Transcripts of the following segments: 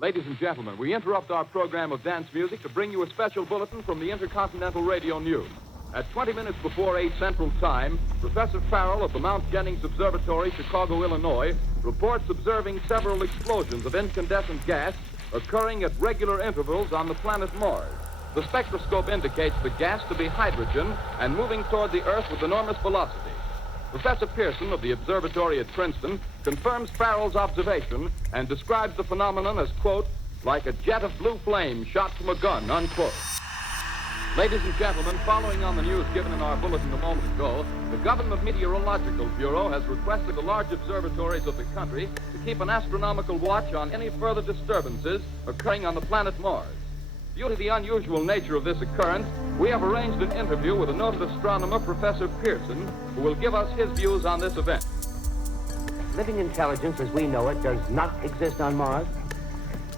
Ladies and gentlemen, we interrupt our program of dance music to bring you a special bulletin from the Intercontinental Radio News. At 20 minutes before 8 Central Time, Professor Farrell of the Mount Jennings Observatory, Chicago, Illinois, reports observing several explosions of incandescent gas occurring at regular intervals on the planet Mars. The spectroscope indicates the gas to be hydrogen and moving toward the Earth with enormous velocity. Professor Pearson of the observatory at Princeton confirms Farrell's observation and describes the phenomenon as, quote, like a jet of blue flame shot from a gun, unquote. Ladies and gentlemen, following on the news given in our bulletin a moment ago, the Government Meteorological Bureau has requested the large observatories of the country to keep an astronomical watch on any further disturbances occurring on the planet Mars. Due to the unusual nature of this occurrence, we have arranged an interview with a noted astronomer, Professor Pearson, who will give us his views on this event. Living intelligence as we know it does not exist on Mars?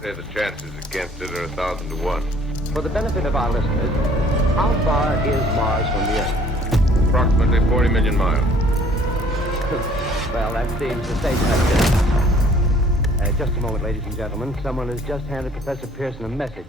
Say the chances against it are 1,000 to 1. For the benefit of our listeners, how far is Mars from the Earth? Approximately 40 million miles. Well, that seems to say that. Just a moment, ladies and gentlemen. Someone has just handed Professor Pearson a message.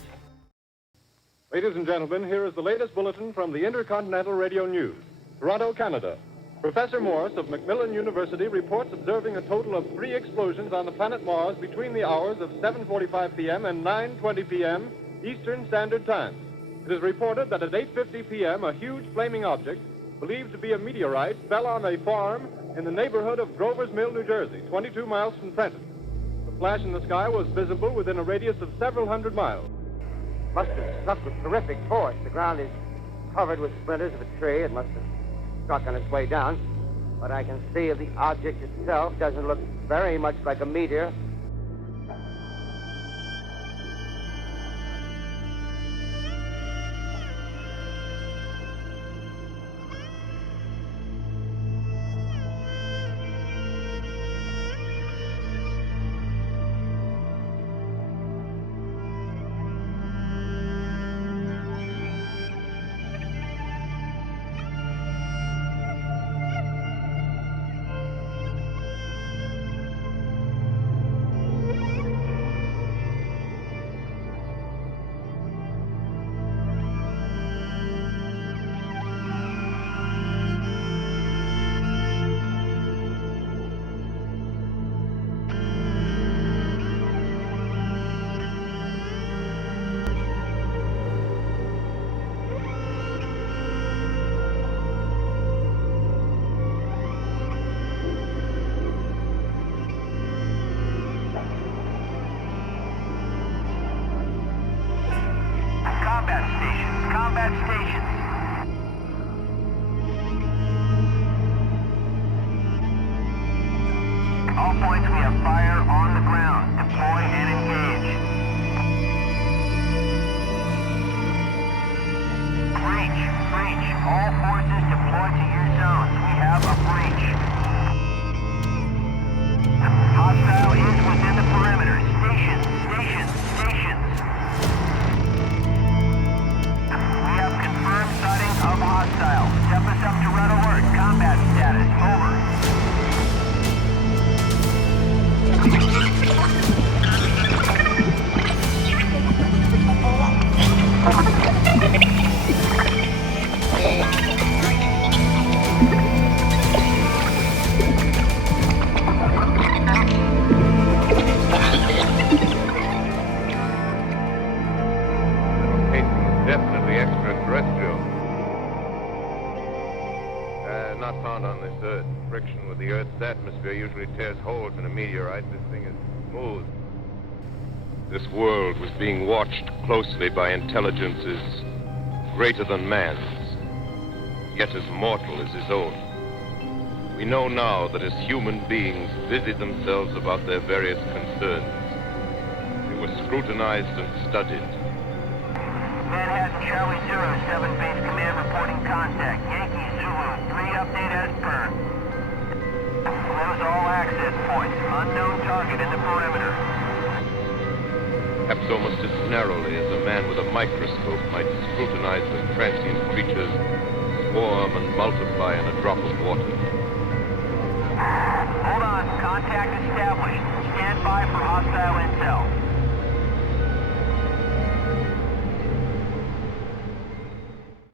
Ladies and gentlemen, here is the latest bulletin from the Intercontinental Radio News. Toronto, Canada. Professor Morse of Macmillan University reports observing a total of 3 explosions on the planet Mars between the hours of 7:45 p.m. and 9:20 p.m. Eastern Standard Time. It is reported that at 8:50 p.m., a huge flaming object, believed to be a meteorite, fell on a farm in the neighborhood of Grover's Mill, New Jersey, 22 miles from Trenton. The flash in the sky was visible within a radius of several hundred miles. Must have struck with terrific force. The ground is covered with splinters of a tree. It must have struck on its way down. But I can see the object itself doesn't look very much like a meteor. Combat stations. All points, we have fire on the ground. Deploy and engage. Breach. All forces deploy to your zones. We have a breach. Hostile is within the perimeter. Stations. Sighting of hostile. Step us up to red alert. Combat status. Definitely extraterrestrial. Not found on this Earth. Friction with the Earth's atmosphere usually tears holes in a meteorite. This thing is smooth. This world was being watched closely by intelligences greater than man's, yet as mortal as his own. We know now that as human beings busied themselves about their various concerns, they were scrutinized and studied. Manhattan, Charlie 07, base command reporting contact. Yankee Zulu, 3 update as per. Close all access points. Unknown target in the perimeter. Perhaps almost as narrowly as a man with a microscope might scrutinize the transient creatures swarm and multiply in a drop of water. Hold on. Contact established. Stand by for hostile intel.